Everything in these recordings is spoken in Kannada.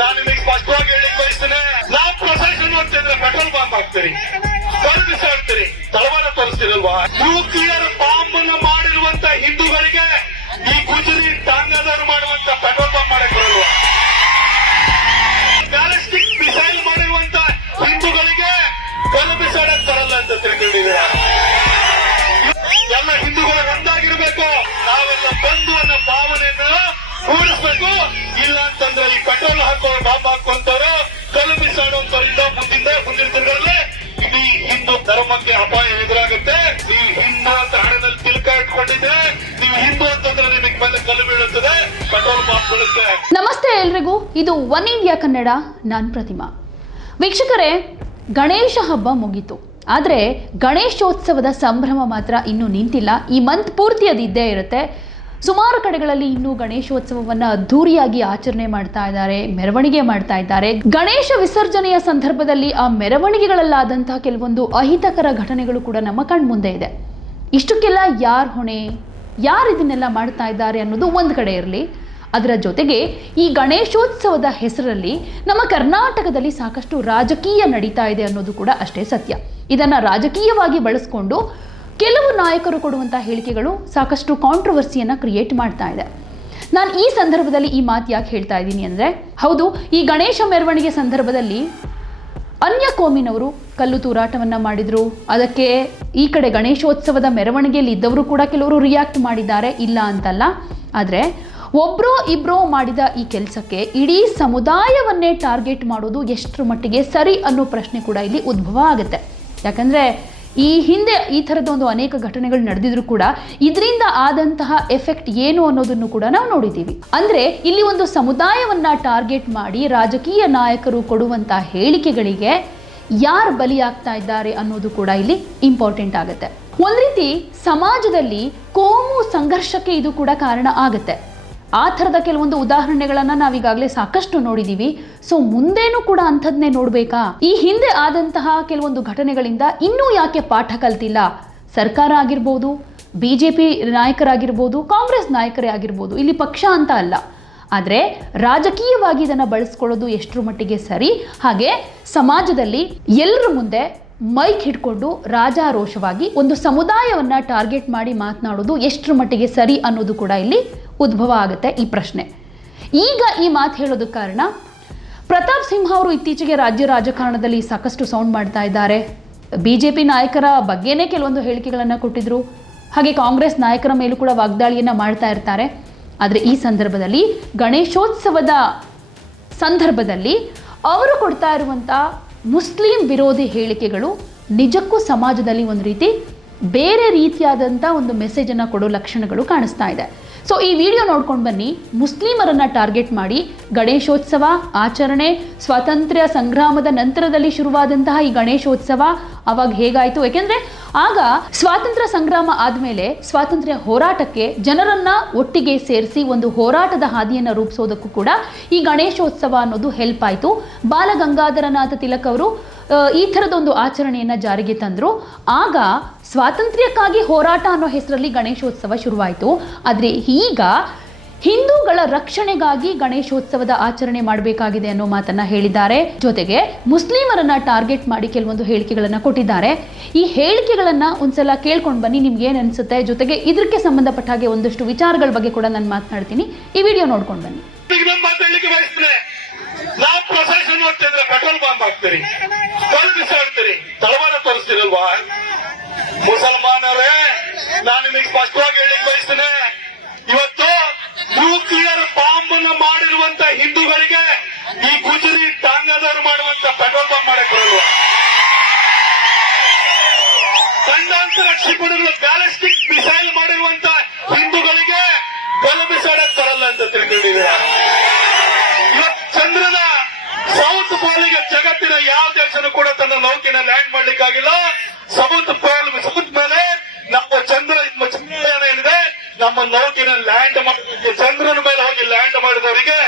ನಾನು ನಿಮಗೆ ಸ್ಪಷ್ಟವಾಗಿ ಹೇಳಿಕ್ ಬಯಸ್ತೇನೆ. ನಾವು ಪ್ರೊಸೆಷನ್ ಅಂತಂದ್ರೆ ಪೆಟ್ರೋಲ್ ಬಾಂಬ್ ಹಾಕ್ತೀರಿ. ಬಿಸಾಡ್ತೀರಿ ತಳವಾರ ತೋರಿಸ್ತಿರಲ್ವಾ? ನ್ಯೂಕ್ಲಿಯರ್ ಬಾಂಬ್ ಅನ್ನ ಮಾಡಿರುವಂತ ಹಿಂದೂಗಳಿಗೆ ಈ ಗುಜರಿ ಟಾಂಗಾದವರು ಮಾಡುವಂತ ಪೆಟ್ರೋಲ್ ಬಾಂಬ್ ಮಾಡಕ್ ಬರಲ್ವಾ? ಬ್ಯಾಲಿಸ್ಟಿಕ್ ಮಿಸೈಲ್ ಮಾಡಿರುವಂತ ಹಿಂದೂಗಳಿಗೆ ಕೊಲೆ ಬಿಸಾಡಕ್ ಬರಲ್ಲ ಅಂತ ತಿಳ್ಕೊಂಡಿದ್ದೀರಾ? ಎಲ್ಲ ಹಿಂದೂಗಳು ಒಂದಾಗಿರ್ಬೇಕು. ನಾವೆಲ್ಲ ಬಂಧು ಅನ್ನೋ ಭಾವನೆಯನ್ನ ಮೂಡಿಸ್ಬೇಕು. ಅಂತಂದ್ರೆ ಈ ಪೆಟ್ರೋಲ್ ಹಾಕೋ ಬಾಂಬ್ ಹಾಕೊಂತವ್ರು ಕಲ್ಲು ಬಿಸಾಡುವಂತವರಿಂದ ಮುಂದಿಂದ ದಿನಗಳಲ್ಲಿ ಇಡೀ ಹಿಂದೂ ಧರ್ಮಕ್ಕೆ ಅಪಾಯ ಎದುರಾಗುತ್ತೆ. ನೀವು ಹಿಂದೂ ಅಂತ ಹಣದಲ್ಲಿ ತಿಲಕ ಇಟ್ಕೊಂಡಿದ್ರೆ ನೀವು ಹಿಂದೂ ಅಂತಂದ್ರೆ ನಿಮಗೆ ಮೇಲೆ ಕಲ್ಲು ಬೀಳುತ್ತದೆ. ಪೆಟ್ರೋಲ್ ಬಾಂಬ್ ಬೀಳುತ್ತೆ. ನಮಸ್ತೆ ಎಲ್ರಿಗೂ. ಇದು ಒನ್ ಇಂಡಿಯಾ ಕನ್ನಡ, ನಾನ್ ಪ್ರತಿಮಾ. ವೀಕ್ಷಕರೇ, ಗಣೇಶ ಹಬ್ಬ ಮುಗೀತು. ಆದರೆ ಗಣೇಶೋತ್ಸವದ ಸಂಭ್ರಮ ಮಾತ್ರ ಇನ್ನೂ ನಿಂತಿಲ್ಲ. ಈ ಮಂತ್ ಪೂರ್ತಿ ಅದು ಇದ್ದೇ ಇರುತ್ತೆ. ಸುಮಾರು ಕಡೆಗಳಲ್ಲಿ ಇನ್ನೂ ಗಣೇಶೋತ್ಸವವನ್ನು ಅದ್ಧೂರಿಯಾಗಿ ಆಚರಣೆ ಮಾಡ್ತಾ ಇದ್ದಾರೆ, ಮೆರವಣಿಗೆ ಮಾಡ್ತಾ ಇದ್ದಾರೆ. ಗಣೇಶ ವಿಸರ್ಜನೆಯ ಸಂದರ್ಭದಲ್ಲಿ ಆ ಮೆರವಣಿಗೆಗಳಲ್ಲಾದಂತಹ ಕೆಲವೊಂದು ಅಹಿತಕರ ಘಟನೆಗಳು ಕೂಡ ನಮ್ಮ ಕಣ್ಮುಂದೆ ಇದೆ. ಇಷ್ಟಕ್ಕೆಲ್ಲ ಯಾರು ಹೊಣೆ, ಯಾರು ಇದನ್ನೆಲ್ಲ ಮಾಡ್ತಾ ಇದ್ದಾರೆ ಅನ್ನೋದು ಒಂದು ಕಡೆ ಇರಲಿ. ಅದರ ಜೊತೆಗೆ ಈ ಗಣೇಶೋತ್ಸವದ ಹೆಸರಲ್ಲಿ ನಮ್ಮ ಕರ್ನಾಟಕದಲ್ಲಿ ಸಾಕಷ್ಟು ರಾಜಕೀಯ ನಡೀತಾ ಇದೆ ಅನ್ನೋದು ಕೂಡ ಅಷ್ಟೇ ಸತ್ಯ. ಇದನ್ನು ರಾಜಕೀಯವಾಗಿ ಬಳಸ್ಕೊಂಡು ಕೆಲವು ನಾಯಕರು ಕೊಡುವಂಥ ಹೇಳಿಕೆಗಳು ಸಾಕಷ್ಟು ಕಾಂಟ್ರವರ್ಸಿಯನ್ನು ಕ್ರಿಯೇಟ್ ಮಾಡ್ತಾ ಇದೆ. ನಾನು ಈ ಸಂದರ್ಭದಲ್ಲಿ ಈ ಮಾತು ಯಾಕೆ ಹೇಳ್ತಾ ಇದ್ದೀನಿ ಅಂದರೆ, ಹೌದು, ಈ ಗಣೇಶ ಮೆರವಣಿಗೆ ಸಂದರ್ಭದಲ್ಲಿ ಅನ್ಯ ಕೋಮಿನವರು ಕಲ್ಲು ತೂರಾಟವನ್ನು ಮಾಡಿದರು. ಅದಕ್ಕೆ ಈ ಕಡೆ ಗಣೇಶೋತ್ಸವದ ಮೆರವಣಿಗೆಯಲ್ಲಿ ಇದ್ದವರು ಕೂಡ ಕೆಲವರು ರಿಯಾಕ್ಟ್ ಮಾಡಿದ್ದಾರೆ, ಇಲ್ಲ ಅಂತಲ್ಲ. ಆದರೆ ಒಬ್ಬರೋ ಇಬ್ಬರೋ ಮಾಡಿದ ಈ ಕೆಲಸಕ್ಕೆ ಇಡೀ ಸಮುದಾಯವನ್ನೇ ಟಾರ್ಗೆಟ್ ಮಾಡೋದು ಎಷ್ಟರ ಮಟ್ಟಿಗೆ ಸರಿ ಅನ್ನೋ ಪ್ರಶ್ನೆ ಕೂಡ ಇಲ್ಲಿ ಉದ್ಭವ ಆಗುತ್ತೆ. ಯಾಕಂದರೆ ಈ ಹಿಂದೆ ಈ ಥರದ ಒಂದು ಅನೇಕ ಘಟನೆಗಳು ನಡೆದಿದ್ರು ಕೂಡ ಇದರಿಂದ ಆದಂತಹ ಎಫೆಕ್ಟ್ ಏನು ಅನ್ನೋದನ್ನು ಕೂಡ ನಾವು ನೋಡಿದ್ದೀವಿ. ಅಂದ್ರೆ ಇಲ್ಲಿ ಒಂದು ಸಮುದಾಯವನ್ನ ಟಾರ್ಗೆಟ್ ಮಾಡಿ ರಾಜಕೀಯ ನಾಯಕರು ಕೊಡುವಂತಹ ಹೇಳಿಕೆಗಳಿಗೆ ಯಾರು ಬಲಿಯಾಗ್ತಾ ಇದ್ದಾರೆ ಅನ್ನೋದು ಕೂಡ ಇಲ್ಲಿ ಇಂಪಾರ್ಟೆಂಟ್ ಆಗುತ್ತೆ. ಒಂದ್ ರೀತಿ ಸಮಾಜದಲ್ಲಿ ಕೋಮು ಸಂಘರ್ಷಕ್ಕೆ ಇದು ಕೂಡ ಕಾರಣ ಆಗುತ್ತೆ. ಆ ಥರದ ಕೆಲವೊಂದು ಉದಾಹರಣೆಗಳನ್ನ ನಾವೀಗಾಗಲೇ ಸಾಕಷ್ಟು ನೋಡಿದ್ದೀವಿ ಸೊ ಮುಂದೇನೂ ಕೂಡ ಅಂಥದ್ನೇ ನೋಡಬೇಕಾ? ಈ ಹಿಂದೆ ಆದಂತಹ ಕೆಲವೊಂದು ಘಟನೆಗಳಿಂದ ಇನ್ನೂ ಯಾಕೆ ಪಾಠ ಕಲ್ತಿಲ್ಲ? ಸರ್ಕಾರ ಆಗಿರ್ಬೋದು ಬಿ ಜೆ ಪಿ ನಾಯಕರಾಗಿರ್ಬೋದು, ಕಾಂಗ್ರೆಸ್ ನಾಯಕರೇ ಆಗಿರ್ಬೋದು, ಇಲ್ಲಿ ಪಕ್ಷ ಅಂತ ಅಲ್ಲ. ಆದರೆ ರಾಜಕೀಯವಾಗಿ ಇದನ್ನು ಬಳಸ್ಕೊಳ್ಳೋದು ಎಷ್ಟರ ಮಟ್ಟಿಗೆ ಸರಿ? ಹಾಗೆ ಸಮಾಜದಲ್ಲಿ ಎಲ್ಲರ ಮುಂದೆ ಮೈಕ್ ಹಿಡ್ಕೊಂಡು ರಾಜಾರೋಷವಾಗಿ ಒಂದು ಸಮುದಾಯವನ್ನು ಟಾರ್ಗೆಟ್ ಮಾಡಿ ಮಾತನಾಡೋದು ಎಷ್ಟರ ಮಟ್ಟಿಗೆ ಸರಿ ಅನ್ನೋದು ಕೂಡ ಇಲ್ಲಿ ಉದ್ಭವ ಆಗುತ್ತೆ ಈ ಪ್ರಶ್ನೆ. ಈಗ ಈ ಮಾತು ಹೇಳೋದಕ್ಕೆ ಕಾರಣ, ಪ್ರತಾಪ್ ಸಿಂಹ ಅವರು ಇತ್ತೀಚೆಗೆ ರಾಜ್ಯ ರಾಜಕಾರಣದಲ್ಲಿ ಸಾಕಷ್ಟು ಸೌಂಡ್ ಮಾಡ್ತಾ ಇದ್ದಾರೆ. ಬಿ ಜೆ ಪಿ ನಾಯಕರ ಬಗ್ಗೆನೇ ಕೆಲವೊಂದು ಹೇಳಿಕೆಗಳನ್ನು ಕೊಟ್ಟಿದ್ರು. ಹಾಗೆ ಕಾಂಗ್ರೆಸ್ ನಾಯಕರ ಮೇಲೂ ಕೂಡ ವಾಗ್ದಾಳಿಯನ್ನು ಮಾಡ್ತಾ ಇರ್ತಾರೆ. ಆದರೆ ಈ ಸಂದರ್ಭದಲ್ಲಿ, ಗಣೇಶೋತ್ಸವದ ಸಂದರ್ಭದಲ್ಲಿ ಅವರು ಕೊಡ್ತಾ ಇರುವಂಥ ಮುಸ್ಲಿಂ ವಿರೋಧಿ ಹೇಳಿಕೆಗಳು ನಿಜಕ್ಕೂ ಸಮಾಜದಲ್ಲಿ ಒಂದು ರೀತಿ ಬೇರೆ ರೀತಿಯಾದಂಥ ಒಂದು ಮೆಸೇಜನ್ನು ಕೊಡೋ ಲಕ್ಷಣಗಳು ಕಾಣಿಸ್ತಾ ಇದೆ. ಸೊ ಈ ವಿಡಿಯೋ ನೋಡ್ಕೊಂಡು ಬನ್ನಿ. ಮುಸ್ಲಿಮರನ್ನ ಟಾರ್ಗೆಟ್ ಮಾಡಿ ಗಣೇಶೋತ್ಸವ, ಆಚರಣೆ, ಸ್ವಾತಂತ್ರ್ಯ ಸಂಗ್ರಾಮದ ನಂತರದಲ್ಲಿ ಶುರುವಾದಂತಹ ಈ ಗಣೇಶೋತ್ಸವ ಅವಾಗ ಹೇಗಾಯಿತು? ಯಾಕೆಂದ್ರೆ ಆಗ ಸ್ವಾತಂತ್ರ್ಯ ಸಂಗ್ರಾಮ ಆದಮೇಲೆ ಸ್ವಾತಂತ್ರ್ಯ ಹೋರಾಟಕ್ಕೆ ಜನರನ್ನ ಒಟ್ಟಿಗೆ ಸೇರಿಸಿ ಒಂದು ಹೋರಾಟದ ಹಾದಿಯನ್ನು ರೂಪಿಸೋದಕ್ಕೂ ಕೂಡ ಈ ಗಣೇಶೋತ್ಸವ ಅನ್ನೋದು ಹೆಲ್ಪ್ ಆಯಿತು. ಬಾಲಗಂಗಾಧರನಾಥ ತಿಲಕ್ ಅವರು ಈ ಥರದೊಂದು ಆಚರಣೆಯನ್ನು ಜಾರಿಗೆ ತಂದರು. ಆಗ ಸ್ವಾತಂತ್ರ್ಯಕ್ಕಾಗಿ ಹೋರಾಟ ಅನ್ನೋ ಹೆಸರಲ್ಲಿ ಗಣೇಶೋತ್ಸವ ಶುರುವಾಯಿತು. ಆದರೆ ಈಗ ಹಿಂದೂಗಳ ರಕ್ಷಣೆಗಾಗಿ ಗಣೇಶೋತ್ಸವದ ಆಚರಣೆ ಮಾಡಬೇಕಾಗಿದೆ ಅನ್ನೋ ಮಾತನ್ನ ಹೇಳಿದ್ದಾರೆ. ಜೊತೆಗೆ ಮುಸ್ಲಿಮರನ್ನ ಟಾರ್ಗೆಟ್ ಮಾಡಿ ಕೆಲವೊಂದು ಹೇಳಿಕೆಗಳನ್ನ ಕೊಟ್ಟಿದ್ದಾರೆ. ಈ ಹೇಳಿಕೆಗಳನ್ನ ಒಂದ್ಸಲ ಕೇಳ್ಕೊಂಡು ಬನ್ನಿ, ನಿಮ್ಗೆ ಏನ್ ಅನ್ಸುತ್ತೆ? ಜೊತೆಗೆ ಇದಕ್ಕೆ ಸಂಬಂಧಪಟ್ಟ ಹಾಗೆ ಒಂದಷ್ಟು ವಿಚಾರಗಳ ಬಗ್ಗೆ ಕೂಡ ನಾನು ಮಾತನಾಡ್ತೀನಿ. ಈ ವಿಡಿಯೋ ನೋಡ್ಕೊಂಡು ಬನ್ನಿ. ಮುಸಲ್ಮಾನರೇ, ನಾನು ನಿಮಗೆ ಸ್ಪಷ್ಟವಾಗಿ ಹೇಳಿಕ್ ಬಯಸ್ತೇನೆ. ಇವತ್ತು ನ್ಯೂಕ್ಲಿಯರ್ ಬಾಂಬ್ನ ಮಾಡಿರುವಂತ ಹಿಂದೂಗಳಿಗೆ ಈ ಗುಜರಿ ಟಾಂಗಾದವರು ಮಾಡುವಂತ ಪೆಟ್ರೋಲ್ ಬಾಂಬ್ ಮಾಡಕ್ ಬರಲ್ವಾ? ಖಂಡಾಂತರ ಕ್ಷಿಪಣಿಗಳು ಬ್ಯಾಲಿಸ್ಟಿಕ್ ಮಿಸೈಲ್ ಮಾಡಿರುವಂತ ಹಿಂದೂಗಳಿಗೆ ಕೊಲೆ ಬಿಸಾಡಕ್ ಬರಲ್ಲ ಅಂತ ತಿಳ್ಕೊಂಡಿದ್ದೀರಾ? ಇವತ್ತು ಚಂದ್ರನ ಸೌತ್ ಪೋಲಿಗೆ ಜಗತ್ತಿನ ಯಾವ ದೇಶನೂ ಕೂಡ ತನ್ನ ನೌಕೆನ ಲ್ಯಾಂಡ್ ಮಾಡ್ಲಿಕ್ಕಾಗಿಲ್ಲ. ಲ್ಯಾಂಡ್ ಮಾಡಿದ ಚಂದ್ರನ ಮೇಲೆ ಹೋಗಿ ಲ್ಯಾಂಡ್ ಮಾಡಿದವರಿಗೆ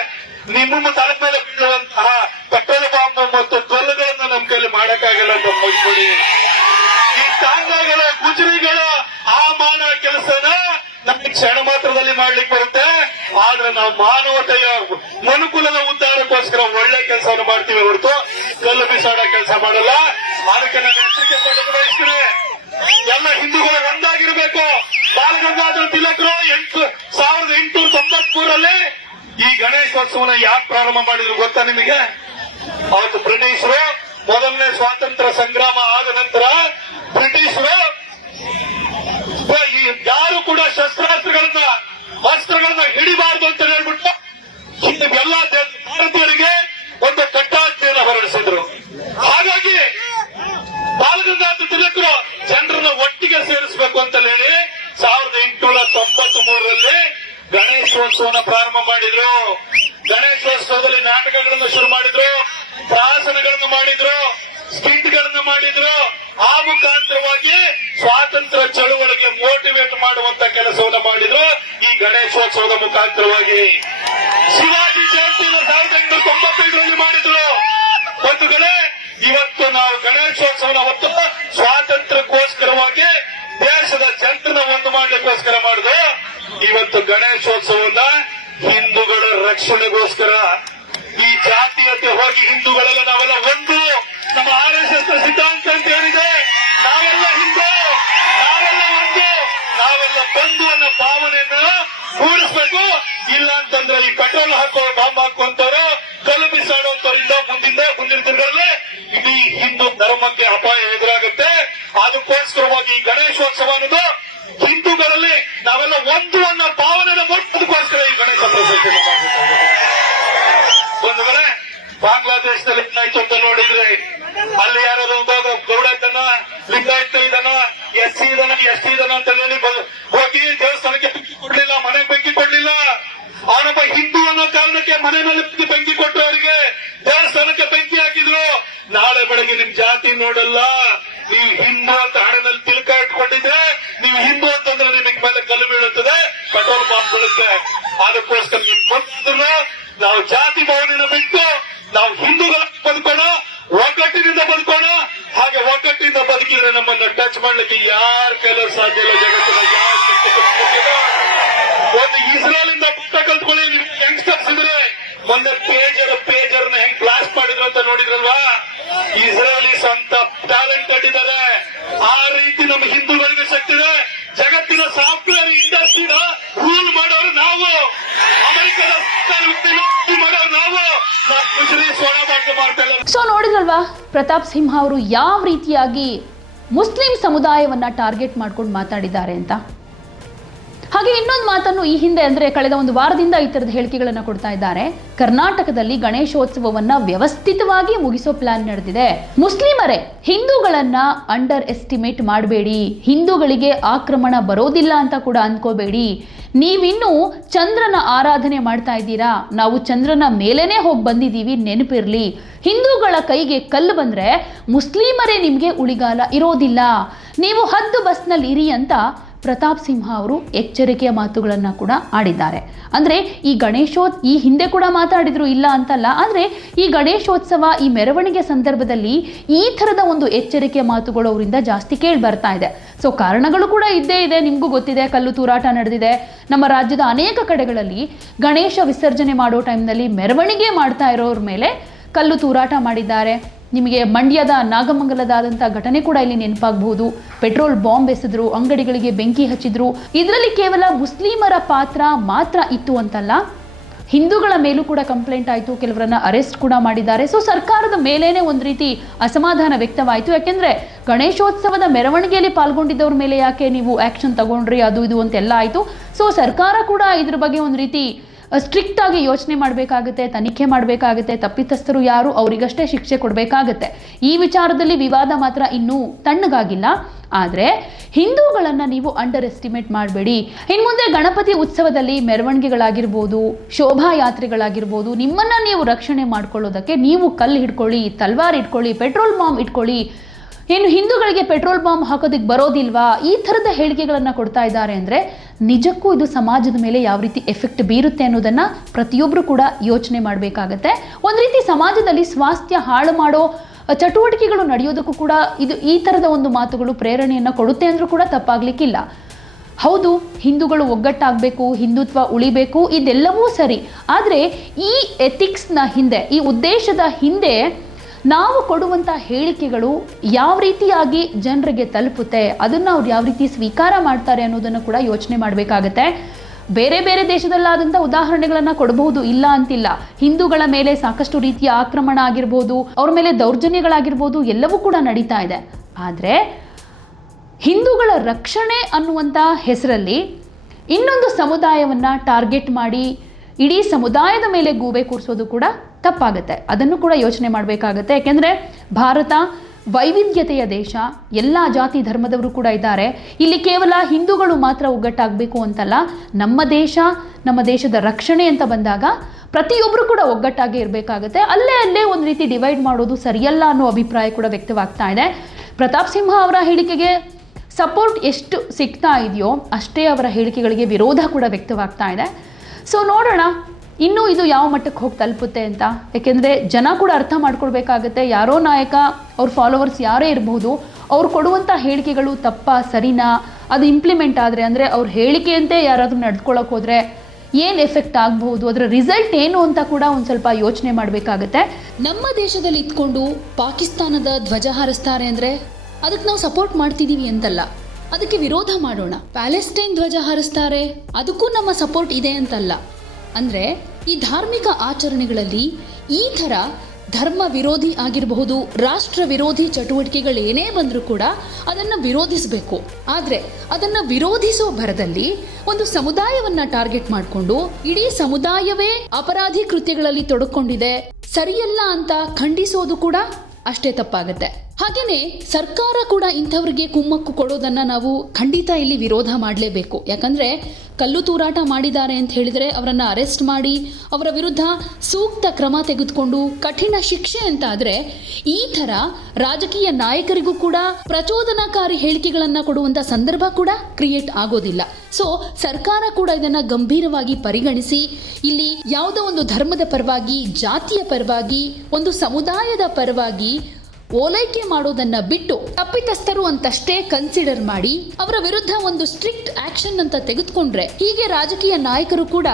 ನಿಮ್ಮ ತಲೆ ಮೇಲೆ ಬೀಳುವಂತಹ ಪೆಟ್ರೋಲ್ ಬಾಂಬ್ ಮತ್ತು ಕಲ್ಲುಗಳನ್ನ ನಮ್ಮ ಕೈಲಿ ಮಾಡಕ್ಕಾಗಲ್ಲ ಅಂತ ಈ ಟಾಂಗಾಗಳ ಗುಜರಿಗಳ ಆ ಮಾನವ ಕೆಲಸನ ನಮ್ಗೆ ಕ್ಷಣ ಮಾತ್ರದಲ್ಲಿ ಮಾಡ್ಲಿಕ್ಕೆ ಬರುತ್ತೆ. ಆದ್ರೆ ನಾವು ಮಾನವತೆಯ ಮನುಕುಲದ ಉದ್ದಾರಕ್ಕೋಸ್ಕರ ಒಳ್ಳೆ ಕೆಲಸವನ್ನು ಮಾಡ್ತೀವಿ ಹೊರತು. ಕಲ್ಲು ಬಿಸಾಡೋ ಕೆಲಸ ಮಾಡಲ್ಲ. ಅದಕ್ಕೆ ನಾನು ಎಚ್ಚರಿಕೆ ಕೊಡಲು ಬಯಸ್ತೀನಿ. ಎಲ್ಲ ಹಿಂದೂಗಳು ಒಂದಾಗಿರ್ಬೇಕು. ಬಾಲಗಂಗಾಧರ ತಿಲಕರು ಎಂಟು ಮೂರಲ್ಲಿ ಈ ಗಣೇಶೋತ್ಸವನ ಯಾಕೆ ಪ್ರಾರಂಭ ಮಾಡಿದ್ರು ಗೊತ್ತಾ ನಿಮಗೆ? ಅವತ್ತು ಬ್ರಿಟಿಷರು ಮೊದಲನೇ ಸ್ವಾತಂತ್ರ್ಯ ಸಂಗ್ರಾಮ ಆದ ನಂತರ ಬ್ರಿಟಿಷರು ಯಾರು ಕೂಡ ಶಸ್ತ್ರಾಸ್ತ್ರಗಳನ್ನ, ಅಸ್ತ್ರಗಳನ್ನ ಹಿಡಿಬಾರದು ಅಂತ ಹೇಳ್ಬಿಟ್ಟು ಇನ್ನೆಲ್ಲ ಭಾರತೀಯರಿಗೆ ಒಂದು ಕಟ್ಟಾಜ್ಞೆಯನ್ನು ಹೊರಡಿಸಿದ್ರು. ಹಾಗಾಗಿ ಬಾಲಗಂಗಾಧರ ತಿಲಕರು ಜನರನ್ನ ಒಟ್ಟಿಗೆ ಸೇರಿಸಬೇಕು ಅಂತ ಹೇಳಿ ಸಾವಿರದ ಎಂಟುನೂರ ತೊಂಬತ್ ಮೂರರಲ್ಲಿ ಗಣೇಶೋತ್ಸವನ ಪ್ರಾರಂಭ ಮಾಡಿದ್ರು. ಗಣೇಶೋತ್ಸವದಲ್ಲಿ ನಾಟಕಗಳನ್ನು ಶುರು ಮಾಡಿದ್ರು, ಪ್ರಾಸನಗಳನ್ನು ಮಾಡಿದ್ರು, ಸ್ಕಿಟ್ಗಳನ್ನು ಮಾಡಿದ್ರು. ಆ ಮುಖಾಂತರವಾಗಿ ಸ್ವಾತಂತ್ರ್ಯ ಚಳುವಳಿಗೆ ಮೋಟಿವೇಟ್ ಮಾಡುವಂತ ಕೆಲಸವನ್ನು ಮಾಡಿದ್ರು ಈ ಗಣೇಶೋತ್ಸವದ ಮುಖಾಂತರವಾಗಿ. ಶಿವಾಜಿ ಜಯಂತಿ ಸಾವಿರದ ಎಂಟುನೂರ ತೊಂಬತ್ತೈದರಲ್ಲಿ ಮಾಡಿದ್ರು. ಬಂಧುಗಳೇ, ಇವತ್ತು ನಾವು ಗಣೇಶೋತ್ಸವನ ಹೊತ್ತು ಸ್ವಾತಂತ್ರ್ಯಕ್ಕೋಸ್ಕರವಾಗಿ ದೇಶದ ಜನರನ್ನ ಒಂದು ಮಾಡ್ಲಿಕ್ಕೋಸ್ಕರ ಮಾಡಿದ್ರು ಇವತ್ತು ಗಣೇಶೋತ್ಸವನ ಹಿಂದೂಗಳ ರಕ್ಷಣೆಗೋಸ್ಕರ ಈ ಜಾತಿಯಂತೆ ಹೋಗಿ ಹಿಂದೂಗಳೆಲ್ಲ ನಾವೆಲ್ಲ ಒಂದು. ನಮ್ಮ ಆರ್ ಎಸ್ ಎಸ್ ಸಿದ್ಧಾಂತ ಅಂತ ಏನಿದೆ? ನಾವೆಲ್ಲ ಹಿಂದೂ. ನಾವೆಲ್ಲ ಒಂದು. ನಾವೆಲ್ಲ ಬಂದು ಅನ್ನೋ ಭಾವನೆಯನ್ನ ಮೂಡಿಸ್ಬೇಕು. ಇಲ್ಲ ಅಂತಂದ್ರೆ ಈ ಪೆಟ್ರೋಲ್ ಹಾಕೋ ಬಾಂಬ್ ಹಾಕುವಂತವ್ರು ಕಲ್ಲು ಬಿಸಾಡುವಂತವರಿಂದ ಮುಂದಿಂದ, ಮುಂದಿನ ದಿನಗಳಲ್ಲಿ ಇಡೀ ಹಿಂದೂ ಧರ್ಮಕ್ಕೆ ಅಪಾಯ ಎದುರಾಗುತ್ತೆ. ಅದಕ್ಕೋಸ್ಕರವಾಗಿ ಈ ಗಣೇಶೋತ್ಸವ ಅನ್ನೋದು ಹಿಂದೂಗಳಲ್ಲಿ ನಾವೆಲ್ಲ ಒಂದು ಅನ್ನೋ ಭಾವನೆನ ಮೊಟ್ಟದಕ್ಕೋಸ್ಕರ ಈ ಗಣೇಶ ಪ್ರಶಸ್ತಿ ಒಂದು ವೇಳೆ ಬಾಂಗ್ಲಾದೇಶದಲ್ಲಿ ಏನಾಯ್ತು ಅಂತ ನೋಡಿದ್ರೆ ಅಲ್ಲಿ ಯಾರಾದ್ರೂ ಗೌಡ ಇದ್ದಾನ ಲಿಂಗಾಯತ ಇದಾನ ಎಸ್ ಸಿ ಇದಾನ ಎಸ್ ಟಿ ಇದಾನ ಅಂತ ಹೇಳಿ ಬ- ಹೋಗಿ ದೇವಸ್ಥಾನಕ್ಕೆ ಬೆಂಕಿ ಕೊಡ್ಲಿಲ್ಲ ಮನೆಗೆ ಬೆಂಕಿ ಕೊಡ್ಲಿಲ್ಲ ಅವನೊಬ್ಬ ಹಿಂದೂ ಅನ್ನೋ ಕಾರಣಕ್ಕೆ ಮನೆ ಮೇಲೆ ಬೆಂಕಿ- ಬೆಂಕಿ ಕೊಟ್ಟು ಅವರಿಗೆ ದೇವಸ್ಥಾನಕ್ಕೆ ಬೆಂಕಿ ಹಾಕಿದ್ರು ನಾಳೆ ಬೆಳಗ್ಗೆ ನಿಮ್ ಜಾತಿ ನೋಡಲ್ಲ ನೀವು ಹಿಂದೂ ಅಂತ ಹಣದಲ್ಲಿ ತಿಳ್ಕ ಇಟ್ಕೊಂಡಿದ್ರೆ ನೀವು ಹಿಂದೂ ಅಂತಂದ್ರೆ ನಿಮಗೆ ಮೇಲೆ ಕಲ್ಲು ಬೀಳುತ್ತದೆ ಪೆಟ್ರೋಲ್ ಬಾಂಬ್ ಬೀಳುತ್ತೆ ಅದಕ್ಕೋಸ್ಕರ ನಿಮ್ ಮುಂದೆ ನಾವು ಜಾತಿ ಭಾವನೆನ ಬಿಟ್ಟು ನಾವು ಹಿಂದೂಗಳ ಬದುಕೋಣ ಒಗ್ಗಟ್ಟಿನಿಂದ ಬದುಕೋಣ ಹಾಗೆ ಒಗ್ಗಟ್ಟಿನಿಂದ ಬದುಕಿದ್ರೆ ಟಚ್ ಮಾಡ್ಲಿಕ್ಕೆ ಯಾರ ಕೈಲೂ ಸಾಧ್ಯ ಇಲ್ಲ ಜಗತ್ತಿನ ಯಾರ. ಒಂದು ಇಸ್ರೇಲ್ ಇಂದ ಪುಟ್ಟ ಕಲ್ತ್ಕೊಳ್ಳಿ ಯಂಗ್ಸ್ಟರ್ಸ್ ಇದ್ರೆ. ಮೊನ್ನೆ ಪೇಜರ್ ಪೇಜರ್ನ ಹೆಂಗ್ ಬ್ಲಾಸ್ಟ್ ಮಾಡಿದ್ರು ಅಂತ ನೋಡಿದ್ರಲ್ವಾ? ಇಸ್ರೇಲಿಸ್ ಅಂತ ಟ್ಯಾಲೆಂಟ್ ಕಟ್ಟಿದ್ದಾರೆ. ಆ ರೀತಿ ನಮ್ಮ ಹಿಂದೂಗಳಿಗೆ ಶಕ್ತಿ ಇದೆ. ಜಗತ್ತಿನ ಸಾಫ್ಟ್ವೇರ್ ಇಂಡಸ್ಟ್ರಿನ ರೂಲ್ ಮಾಡೋರು ನಾವು. ಅಮೆರಿಕದ ಮಾಡೋರು ನಾವು. ಸೊ ನೋಡಿದ್ರಲ್ವಾ? ಪ್ರತಾಪ್ ಸಿಂಹ ಅವರು ಯಾವ ರೀತಿಯಾಗಿ ಮುಸ್ಲಿಂ ಸಮುದಾಯವನ್ನ ಟಾರ್ಗೆಟ್ ಮಾಡ್ಕೊಂಡು ಮಾತಾಡಿದ್ದಾರೆ ಅಂತ. ಹಾಗೆ ಇನ್ನೊಂದು ಮಾತನ್ನು ಈ ಹಿಂದೆ ಅಂದರೆ ಕಳೆದ ಒಂದು ವಾರದಿಂದ ಈ ತರದ ಹೇಳಿಕೆಗಳನ್ನ ಕೊಡ್ತಾ ಇದ್ದಾರೆ. ಕರ್ನಾಟಕದಲ್ಲಿ ಗಣೇಶೋತ್ಸವವನ್ನ ವ್ಯವಸ್ಥಿತವಾಗಿ ಮುಗಿಸೋ ಪ್ಲಾನ್ ನಡೆದಿದೆ. ಮುಸ್ಲಿಮರೇ, ಹಿಂದೂಗಳನ್ನ ಅಂಡರ್ ಎಸ್ಟಿಮೇಟ್ ಮಾಡಬೇಡಿ. ಹಿಂದೂಗಳಿಗೆ ಆಕ್ರಮಣ ಬರೋದಿಲ್ಲ ಅಂತ ಕೂಡ ಅಂದ್ಕೋಬೇಡಿ ನೀವಿನ್ನೂ ಚಂದ್ರನ ಆರಾಧನೆ ಮಾಡ್ತಾ ಇದ್ದೀರಾ? ನಾವು ಚಂದ್ರನ ಮೇಲೇನೆ ಹೋಗಿ ಬಂದಿದ್ದೀವಿ, ನೆನಪಿರ್ಲಿ. ಹಿಂದೂಗಳ ಕೈಗೆ ಕಲ್ಲು ಬಂದ್ರೆ ಮುಸ್ಲಿಮರೇ ನಿಮಗೆ ಉಳಿಗಾಲ ಇರೋದಿಲ್ಲ. ನೀವು ಹದ್ದು ಬಸ್ನಲ್ಲಿ ಇರಿ ಅಂತ ಪ್ರತಾಪ್ ಸಿಂಹ ಅವರು ಎಚ್ಚರಿಕೆಯ ಮಾತುಗಳನ್ನು ಕೂಡ ಆಡಿದ್ದಾರೆ. ಅಂದರೆ ಈ ಗಣೇಶೋತ್, ಈ ಹಿಂದೆ ಕೂಡ ಮಾತಾಡಿದ್ರು ಇಲ್ಲ ಅಂತಲ್ಲ, ಆದರೆ ಈ ಗಣೇಶೋತ್ಸವ ಈ ಮೆರವಣಿಗೆ ಸಂದರ್ಭದಲ್ಲಿ ಈ ಥರದ ಒಂದು ಎಚ್ಚರಿಕೆಯ ಮಾತುಗಳು ಅವರಿಂದ ಜಾಸ್ತಿ ಕೇಳಿ ಬರ್ತಾ ಇದೆ. ಸೊ ಕಾರಣಗಳು ಕೂಡ ಇದ್ದೇ ಇದೆ, ನಿಮಗೂ ಗೊತ್ತಿದೆ, ಕಲ್ಲು ತೂರಾಟ ನಡೆದಿದೆ. ನಮ್ಮ ರಾಜ್ಯದ ಅನೇಕ ಕಡೆಗಳಲ್ಲಿ ಗಣೇಶ ವಿಸರ್ಜನೆ ಮಾಡೋ ಟೈಮ್ನಲ್ಲಿ ಮೆರವಣಿಗೆ ಮಾಡ್ತಾ ಇರೋರ ಮೇಲೆ ಕಲ್ಲು ತೂರಾಟ ಮಾಡಿದ್ದಾರೆ. ನಿಮಗೆ ಮಂಡ್ಯದ ನಾಗಮಂಗಲದಾದಂಥ ಘಟನೆ ಕೂಡ ಇಲ್ಲಿ ನೆನಪಾಗಬಹುದು. ಪೆಟ್ರೋಲ್ ಬಾಂಬ್ ಎಸೆದ್ರು, ಅಂಗಡಿಗಳಿಗೆ ಬೆಂಕಿ ಹಚ್ಚಿದ್ರು. ಇದರಲ್ಲಿ ಕೇವಲ ಮುಸ್ಲಿಮರ ಪಾತ್ರ ಮಾತ್ರ ಇತ್ತು ಅಂತಲ್ಲ? ಹಿಂದೂಗಳ ಮೇಲೂ ಕೂಡ ಕಂಪ್ಲೇಂಟ್ ಆಯಿತು, ಕೆಲವರನ್ನ ಅರೆಸ್ಟ್ ಕೂಡ ಮಾಡಿದ್ದಾರೆ. ಸೊ ಸರ್ಕಾರದ ಮೇಲೇನೆ ಒಂದು ರೀತಿ ಅಸಮಾಧಾನ ವ್ಯಕ್ತವಾಯಿತು. ಯಾಕೆಂದ್ರೆ, ಗಣೇಶೋತ್ಸವದ ಮೆರವಣಿಗೆಯಲ್ಲಿ ಪಾಲ್ಗೊಂಡಿದ್ದವ್ರ ಮೇಲೆ ಯಾಕೆ ನೀವು ಆಕ್ಷನ್ ತಗೊಂಡ್ರಿ, ಅದು ಇದು ಅಂತೆಲ್ಲ ಆಯಿತು. ಸೊ ಸರ್ಕಾರ ಕೂಡ ಇದ್ರ ಬಗ್ಗೆ ಒಂದು ರೀತಿ ಸ್ಟ್ರಿಕ್ಟ್ ಆಗಿ ಯೋಚನೆ ಮಾಡಬೇಕಾಗುತ್ತೆ, ತನಿಖೆ ಮಾಡಬೇಕಾಗುತ್ತೆ, ತಪ್ಪಿತಸ್ಥರು ಯಾರು ಅವರಿಗಷ್ಟೇ ಶಿಕ್ಷೆ ಕೊಡಬೇಕಾಗುತ್ತೆ. ಈ ವಿಚಾರದಲ್ಲಿ ವಿವಾದ ಮಾತ್ರ ಇನ್ನೂ ತಣ್ಣಗಾಗಿಲ್ಲ. ಆದರೆ ಹಿಂದೂಗಳನ್ನು ನೀವು ಅಂಡರ್ ಎಸ್ಟಿಮೇಟ್ ಮಾಡಬೇಡಿ. ಇನ್ನು ಮುಂದೆ ಗಣಪತಿ ಉತ್ಸವದಲ್ಲಿ ಮೆರವಣಿಗೆಗಳಾಗಿರ್ಬೋದು, ಶೋಭಾಯಾತ್ರೆಗಳಾಗಿರ್ಬೋದು, ನಿಮ್ಮನ್ನು ನೀವು ರಕ್ಷಣೆ ಮಾಡ್ಕೊಳ್ಳೋದಕ್ಕೆ ನೀವು ಕಲ್ಲು ಹಿಡ್ಕೊಳ್ಳಿ, ತಲ್ವಾರ್ ಇಟ್ಕೊಳ್ಳಿ ಪೆಟ್ರೋಲ್ ಬಾಂಬ್ ಇಟ್ಕೊಳ್ಳಿ ಏನು ಹಿಂದೂಗಳಿಗೆ ಪೆಟ್ರೋಲ್ ಬಾಂಬ್ ಹಾಕೋದಕ್ಕೆ ಬರೋದಿಲ್ವಾ? ಈ ಥರದ ಹೇಳಿಕೆಗಳನ್ನು ಕೊಡ್ತಾ ಇದ್ದಾರೆ ಅಂದರೆ ನಿಜಕ್ಕೂ ಇದು ಸಮಾಜದ ಮೇಲೆ ಯಾವ ರೀತಿ ಎಫೆಕ್ಟ್ ಬೀರುತ್ತೆ ಅನ್ನೋದನ್ನು ಪ್ರತಿಯೊಬ್ಬರು ಕೂಡ ಯೋಚನೆ ಮಾಡಬೇಕಾಗತ್ತೆ. ಒಂದು ರೀತಿ ಸಮಾಜದಲ್ಲಿ ಸ್ವಾಸ್ಥ್ಯ ಹಾಳು ಮಾಡೋ ಚಟುವಟಿಕೆಗಳು ನಡೆಯೋದಕ್ಕೂ ಕೂಡ ಇದು ಈ ಥರದ ಒಂದು ಮಾತುಗಳು ಪ್ರೇರಣೆಯನ್ನು ಕೊಡುತ್ತೆ ಅಂದರೂ ಕೂಡ ತಪ್ಪಾಗ್ಲಿಕ್ಕಿಲ್ಲ. ಹೌದು, ಹಿಂದೂಗಳು ಒಗ್ಗಟ್ಟಾಗಬೇಕು, ಹಿಂದುತ್ವ ಉಳಿಬೇಕು, ಇದೆಲ್ಲವೂ ಸರಿ. ಆದರೆ ಈ ಎಥಿಕ್ಸ್ನ ಹಿಂದೆ, ಈ ಉದ್ದೇಶದ ಹಿಂದೆ ನಾವು ಕೊಡುವಂಥ ಹೇಳಿಕೆಗಳು ಯಾವ ರೀತಿಯಾಗಿ ಜನರಿಗೆ ತಲುಪುತ್ತೆ, ಅದನ್ನು ಅವ್ರು ಯಾವ ರೀತಿ ಸ್ವೀಕಾರ ಮಾಡ್ತಾರೆ ಅನ್ನೋದನ್ನು ಕೂಡ ಯೋಚನೆ ಮಾಡಬೇಕಾಗತ್ತೆ. ಬೇರೆ ಬೇರೆ ದೇಶದಲ್ಲಾದಂಥ ಉದಾಹರಣೆಗಳನ್ನು ಕೊಡಬಹುದು, ಇಲ್ಲ ಅಂತಿಲ್ಲ. ಹಿಂದೂಗಳ ಮೇಲೆ ಸಾಕಷ್ಟು ರೀತಿಯ ಆಕ್ರಮಣ ಆಗಿರ್ಬೋದು, ಅವ್ರ ಮೇಲೆ ದೌರ್ಜನ್ಯಗಳಾಗಿರ್ಬೋದು, ಎಲ್ಲವೂ ಕೂಡ ನಡೀತಾ ಇದೆ. ಆದರೆ ಹಿಂದೂಗಳ ರಕ್ಷಣೆ ಅನ್ನುವಂಥ ಹೆಸರಲ್ಲಿ ಇನ್ನೊಂದು ಸಮುದಾಯವನ್ನು ಟಾರ್ಗೆಟ್ ಮಾಡಿ, ಇಡೀ ಸಮುದಾಯದ ಮೇಲೆ ಗೂಬೆ ಕೂರಿಸೋದು ಕೂಡ ತಪ್ಪಾಗುತ್ತೆ. ಅದನ್ನು ಕೂಡ ಯೋಚನೆ ಮಾಡಬೇಕಾಗತ್ತೆ. ಯಾಕೆಂದರೆ ಭಾರತ ವೈವಿಧ್ಯತೆಯ ದೇಶ, ಎಲ್ಲ ಜಾತಿ ಧರ್ಮದವರು ಕೂಡ ಇದ್ದಾರೆ. ಇಲ್ಲಿ ಕೇವಲ ಹಿಂದೂಗಳು ಮಾತ್ರ ಒಗ್ಗಟ್ಟಾಗಬೇಕು ಅಂತಲ್ಲ, ನಮ್ಮ ದೇಶ, ನಮ್ಮ ದೇಶದ ರಕ್ಷಣೆ ಅಂತ ಬಂದಾಗ ಪ್ರತಿಯೊಬ್ಬರು ಕೂಡ ಒಗ್ಗಟ್ಟಾಗಿ ಇರಬೇಕಾಗತ್ತೆ. ಅಲ್ಲೇ ಅಲ್ಲೇ ಒಂದು ರೀತಿ ಡಿವೈಡ್ ಮಾಡೋದು ಸರಿಯಲ್ಲ ಅನ್ನೋ ಅಭಿಪ್ರಾಯ ಕೂಡ ವ್ಯಕ್ತವಾಗ್ತಾ ಇದೆ. ಪ್ರತಾಪ್ ಸಿಂಹ ಅವರ ಹೇಳಿಕೆಗೆ ಸಪೋರ್ಟ್ ಎಷ್ಟು ಸಿಗ್ತಾ ಇದೆಯೋ ಅಷ್ಟೇ ಅವರ ಹೇಳಿಕೆಗಳಿಗೆ ವಿರೋಧ ಕೂಡ ವ್ಯಕ್ತವಾಗ್ತಾ ಇದೆ. ಸೊ ನೋಡೋಣ ಇನ್ನೂ ಇದು ಯಾವ ಮಟ್ಟಕ್ಕೆ ಹೋಗಿ ತಲುಪುತ್ತೆ ಅಂತ? ಯಾಕೆಂದರೆ ಜನ ಕೂಡ ಅರ್ಥ ಮಾಡ್ಕೊಳ್ಬೇಕಾಗತ್ತೆ. ಯಾರೋ ನಾಯಕ, ಅವ್ರ ಫಾಲೋವರ್ಸ್ ಯಾರೇ ಇರಬಹುದು ಅವ್ರು ಕೊಡುವಂಥ ಹೇಳಿಕೆಗಳು ತಪ್ಪ, ಸರಿನಾ? ಅದು ಇಂಪ್ಲಿಮೆಂಟ್ ಆದರೆ, ಅಂದರೆ ಅವ್ರ ಹೇಳಿಕೆಯಂತೆ ಯಾರಾದರೂ ನಡ್ಕೊಳ್ಳೋಕೆ ಹೋದರೆ ಏನು ಎಫೆಕ್ಟ್ ಆಗಬಹುದು? ಅದರ ರಿಸಲ್ಟ್ ಏನು ಅಂತ ಕೂಡ ಒಂದು ಸ್ವಲ್ಪ ಯೋಚನೆ ಮಾಡಬೇಕಾಗತ್ತೆ. ನಮ್ಮ ದೇಶದಲ್ಲಿ ಇದ್ಕೊಂಡು ಪಾಕಿಸ್ತಾನದ ಧ್ವಜ ಹಾರಿಸ್ತಾರೆ ಅಂದರೆ ಅದಕ್ಕೆ ನಾವು ಸಪೋರ್ಟ್ ಮಾಡ್ತಿದ್ದೀವಿ ಅಂತಲ್ಲ. ಅದಕ್ಕೆ ವಿರೋಧ ಮಾಡೋಣ. ಪ್ಯಾಲೆಸ್ಟೈನ್ ಧ್ವಜ ಹಾರಿಸ್ತಾರೆ, ಅದಕ್ಕೂ ನಮ್ಮ ಸಪೋರ್ಟ್ ಇದೆ ಅಂತಲ್ಲ. ಅಂದರೆ ಈ ಧಾರ್ಮಿಕ ಆಚರಣೆಗಳಲ್ಲಿ ಈ ಥರ ಧರ್ಮ ವಿರೋಧಿ ಆಗಿರಬಹುದು ರಾಷ್ಟ್ರ ವಿರೋಧಿ ಚಟುವಟಿಕೆಗಳು ಏನೇ ಬಂದರೂ ಕೂಡ ಅದನ್ನು ವಿರೋಧಿಸಬೇಕು. ಆದರೆ ಅದನ್ನು ವಿರೋಧಿಸೋ ಭರದಲ್ಲಿ ಒಂದು ಸಮುದಾಯವನ್ನ ಟಾರ್ಗೆಟ್ ಮಾಡಿಕೊಂಡು ಇಡೀ ಸಮುದಾಯವೇ ಅಪರಾಧಿ ಕೃತ್ಯಗಳಲ್ಲಿ ತೊಡಕೊಂಡಿದೆ. ಸರಿಯಲ್ಲ ಅಂತ ಖಂಡಿಸೋದು ಕೂಡ ಅಷ್ಟೇ ತಪ್ಪಾಗುತ್ತೆ. ಹಾಗೇನೆ ಸರ್ಕಾರ ಕೂಡ ಇಂಥವ್ರಿಗೆ ಕುಮ್ಮಕ್ಕು ಕೊಡೋದನ್ನ ನಾವು ಖಂಡಿತ ಇಲ್ಲಿ ವಿರೋಧ ಮಾಡಲೇಬೇಕು. ಯಾಕಂದ್ರೆ ಕಲ್ಲು ತೂರಾಟ ಮಾಡಿದ್ದಾರೆ ಅಂತ ಹೇಳಿದ್ರೆ ಅವರನ್ನ ಅರೆಸ್ಟ್ ಮಾಡಿ, ಅವರ ವಿರುದ್ಧ ಸೂಕ್ತ ಕ್ರಮ ತೆಗೆದುಕೊಂಡು ಕಠಿಣ ಶಿಕ್ಷೆ ಅಂತ ಆದ್ರೆ ಈ ಥರ ರಾಜಕೀಯ ನಾಯಕರಿಗೂ ಕೂಡ ಪ್ರಚೋದನಾಕಾರಿ ಹೇಳಿಕೆಗಳನ್ನ ಕೊಡುವಂತ ಸಂದರ್ಭ ಕೂಡ ಕ್ರಿಯೇಟ್ ಆಗೋದಿಲ್ಲ. ಸೊ ಸರ್ಕಾರ ಕೂಡ ಇದನ್ನ ಗಂಭೀರವಾಗಿ ಪರಿಗಣಿಸಿ, ಇಲ್ಲಿ ಯಾವುದೋ ಒಂದು ಧರ್ಮದ ಪರವಾಗಿ, ಜಾತಿಯ ಪರವಾಗಿ, ಒಂದು ಸಮುದಾಯದ ಪರವಾಗಿ ಓಲೈಕೆ ಮಾಡೋದನ್ನ ಬಿಟ್ಟು ತಪ್ಪಿತಸ್ಥರು ಅಂತಷ್ಟೇ ಕನ್ಸಿಡರ್ ಮಾಡಿ ಅವರ ವಿರುದ್ಧ ಒಂದು ಸ್ಟ್ರಿಕ್ಟ್ ಆಕ್ಷನ್ ಅಂತ ತೆಗೆದುಕೊಂಡ್ರೆ ಹೀಗೆ ರಾಜಕೀಯ ನಾಯಕರು ಕೂಡ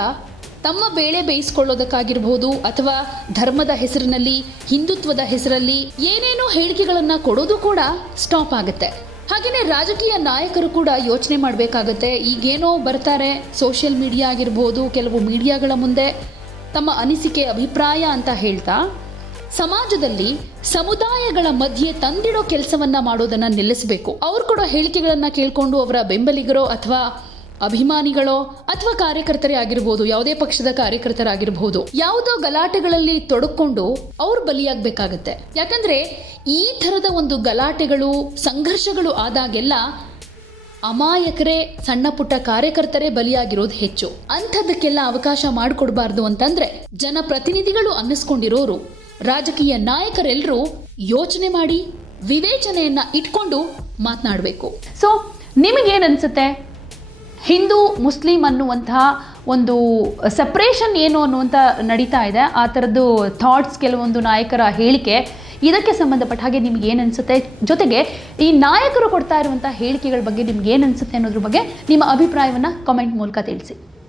ತಮ್ಮ ಬೇಳೆ ಬೇಯಿಸ್ಕೊಳ್ಳೋದಕ್ಕಾಗಿರ್ಬೋದು ಅಥವಾ ಧರ್ಮದ ಹೆಸರಿನಲ್ಲಿ, ಹಿಂದುತ್ವದ ಹೆಸರಲ್ಲಿ ಏನೇನೋ ಹೇಳಿಕೆಗಳನ್ನ ಕೊಡೋದು ಕೂಡ ಸ್ಟಾಪ್ ಆಗುತ್ತೆ. ಹಾಗೆಯೇ ರಾಜಕೀಯ ನಾಯಕರು ಕೂಡ ಯೋಚನೆ ಮಾಡಬೇಕಾಗತ್ತೆ, ಈಗೇನೋ ಬರ್ತಾರೆ ಸೋಷಿಯಲ್ ಮೀಡಿಯಾ ಆಗಿರ್ಬೋದು, ಕೆಲವು ಮೀಡಿಯಾಗಳ ಮುಂದೆ ತಮ್ಮ ಅನಿಸಿಕೆ, ಅಭಿಪ್ರಾಯ ಅಂತ ಹೇಳ್ತಾ ಸಮಾಜದಲ್ಲಿ ಸಮುದಾಯಗಳ ಮಧ್ಯೆ ತಂದಿಡೋ ಕೆಲಸವನ್ನ ಮಾಡೋದನ್ನ ನಿಲ್ಲಿಸಬೇಕು. ಅವ್ರು ಕೊಡೋ ಹೇಳಿಕೆಗಳನ್ನ ಕೇಳಿಕೊಂಡು ಅವರ ಬೆಂಬಲಿಗರೋ ಅಥವಾ ಅಭಿಮಾನಿಗಳೋ ಅಥವಾ ಕಾರ್ಯಕರ್ತರೇ ಆಗಿರ್ಬೋದು, ಯಾವುದೇ ಪಕ್ಷದ ಕಾರ್ಯಕರ್ತರಾಗಿರ್ಬೋದು, ಯಾವುದೋ ಗಲಾಟೆಗಳಲ್ಲಿ ತೊಡಕೊಂಡು ಅವ್ರು ಬಲಿಯಾಗಬೇಕಾಗತ್ತೆ. ಯಾಕಂದ್ರೆ ಈ ಥರದ ಒಂದು ಗಲಾಟೆಗಳು, ಸಂಘರ್ಷಗಳು ಆದಾಗೆಲ್ಲ ಅಮಾಯಕರೇ, ಸಣ್ಣ ಪುಟ್ಟ ಕಾರ್ಯಕರ್ತರೇ ಬಲಿಯಾಗಿರೋದು ಹೆಚ್ಚು. ಅಂಥದ್ದಕ್ಕೆಲ್ಲ ಅವಕಾಶ ಮಾಡಿಕೊಡ್ಬಾರ್ದು ಅಂತಂದ್ರೆ ಜನಪ್ರತಿನಿಧಿಗಳು ಅನ್ನಿಸ್ಕೊಂಡಿರೋರು. ರಾಜಕೀಯ ನಾಯಕರೆಲ್ಲರೂ ಯೋಚನೆ ಮಾಡಿ ವಿವೇಚನೆಯನ್ನ ಇಟ್ಕೊಂಡು ಮಾತನಾಡಬೇಕು. ಸೊ ನಿಮಗೇನು ಅನ್ಸುತ್ತೆ ಹಿಂದೂ, ಮುಸ್ಲಿಂ ಅನ್ನುವಂತಹ ಒಂದು ಸಪ್ರೇಷನ್ ಏನು ಅನ್ನುವಂಥ ನಡೀತಾ ಇದೆ. ಆ ಥರದ್ದು ಥಾಟ್ಸ್ ಕೆಲವೊಂದು ನಾಯಕರ ಹೇಳಿಕೆ. ಇದಕ್ಕೆ ಸಂಬಂಧಪಟ್ಟ ಹಾಗೆ ನಿಮ್ಗೆ ಏನು ಅನಿಸುತ್ತೆ ಜೊತೆಗೆ ಈ ನಾಯಕರು ಕೊಡ್ತಾ ಇರುವಂಥ ಹೇಳಿಕೆಗಳ ಬಗ್ಗೆ ನಿಮ್ಗೆ ಏನು ಅನಿಸುತ್ತೆ ಅನ್ನೋದ್ರ ಬಗ್ಗೆ ನಿಮ್ಮ ಅಭಿಪ್ರಾಯವನ್ನು ಕಾಮೆಂಟ್ ಮೂಲಕ ತಿಳಿಸಿ.